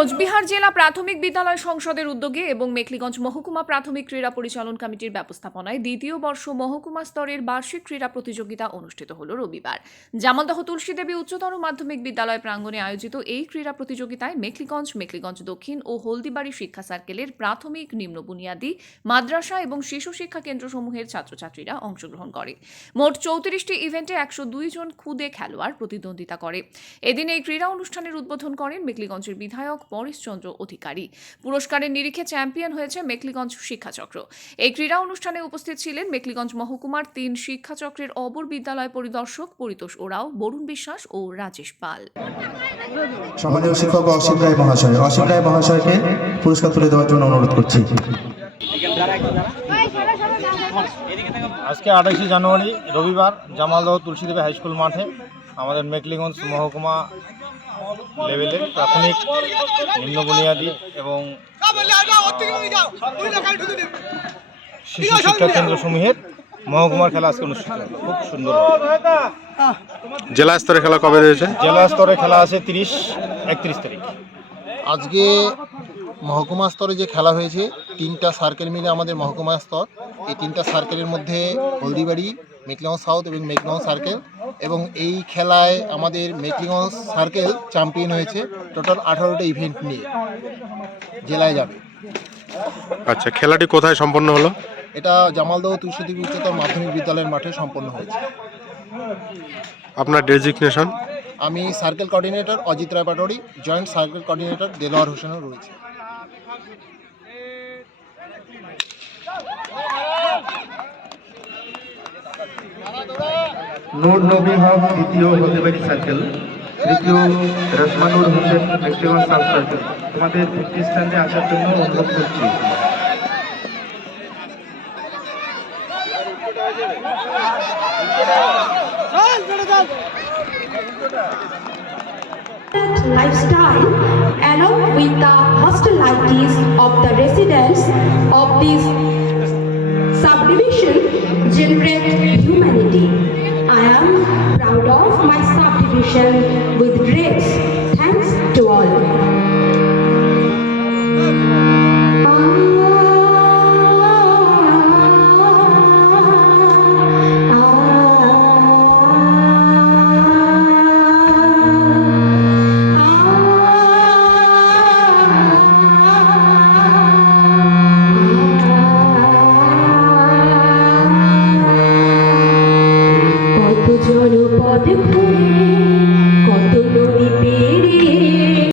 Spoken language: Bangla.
কোচবিহার জেলা প্রাথমিক বিদ্যালয় সংসদের উদ্যোগে এবং মেখলিগঞ্জ মহকুমা প্রাথমিক ক্রীড়া পরিচালন কমিটির ব্যবস্থাপনায় দ্বিতীয় বর্ষ মহকুমা স্তরের বার্ষিক ক্রীড়া প্রতিযোগিতা অনুষ্ঠিত হল রবিবার। জামালদহ তুলসীদেবী উচ্চতর মাধ্যমিক বিদ্যালয় প্রাঙ্গণে আয়োজিত এই ক্রীড়া প্রতিযোগিতায় মেখলিগঞ্জ দক্ষিণ ও হলদিবাড়ি শিক্ষা সার্কেলের প্রাথমিক, নিম্ন বুনিয়াদী, মাদ্রাসা এবং শিশু শিক্ষা কেন্দ্রসমূহের ছাত্রছাত্রীরা অংশগ্রহণ করে। মোট 34টি ইভেন্টে 102 জন খুদে খেলোয়াড় প্রতিদ্বন্দ্বিতা করে। এদিন এই ক্রীড়া অনুষ্ঠানের উদ্বোধন করেন মেখলিগঞ্জের বিধায়ক পরেশচন্দ্র অধিকারী। পুরস্কারের নিরিখে চ্যাম্পিয়ন হয়েছে মেখলিগঞ্জ শিক্ষাচক্র। এই ক্রীড়া অনুষ্ঠানে উপস্থিত ছিলেন মেখলিগঞ্জ মহকুমার 3 শিক্ষাচক্রের অবর বিদ্যালয় পরিদর্শক পরিতোষ ওরাও, বরুণ বিশ্বাস ও রাজেশ পাল। সম্মানীয় শিক্ষক অসীম রায় মহাশয়কে পুরস্কার তুলে দেওয়ার জন্য অনুরোধ করছি। আজকে 28শে জানুয়ারি রবিবার জামালদহ তুলসীদেবী হাই স্কুল মাঠে আমাদের মেখলিগঞ্জ মহকুমা লেভেলের প্রাথমিক, নিম্ন বুনিয়াদী এবং শিশু শিক্ষা কেন্দ্রসমূহের মহকুমার খেলা আজকে অনুষ্ঠিত হলো। খুব সুন্দর। জেলা স্তরে খেলা কবে রয়েছে? জেলা স্তরে খেলা আছে 30-31 তারিখ। আজকে মহকুমা স্তরে যে খেলা হয়েছে, 3টা সার্কেল মিলে আমাদের মহকুমা স্তর। এই 3টা সার্কেলের মধ্যে হলদিবাড়ি, মেখলিগঞ্জ সাউথ এবং মেখলিগঞ্জ সার্কেল, এবং এই খেলায় আমাদের মেখলিগঞ্জ সার্কেল চ্যাম্পিয়ন হয়েছে। টোটাল 18টা ইভেন্ট নিয়ে জেলায় যাবে। আচ্ছা, খেলাটি কোথায় সম্পন্ন হলো? এটা জামালদহ তুলসীদেবী উচ্চতর মাধ্যমিক বিদ্যালয়ের মাঠে সম্পন্ন হয়েছে। আপনার ডেজিগনেশন? আমি circle coordinator Ajit Roy Patowari, joint circle coordinator Delowar হোসেনও রয়েছে। নূর নবী হক দ্বিতীয় হলদিবাড়ি সার্কেল, তৃতীয় রসমানুর হোসেন মেখলিগঞ্জ সাউথ সার্কেল, তোমাদের 50 স্ট্যান্ডে আসার জন্য অনুরোধ করছি। Lifestyle along with the hostilities of the residents of this subdivision generate humanity. I am proud of my subdivision with grace. Thanks to all. জনপদ ঘুরে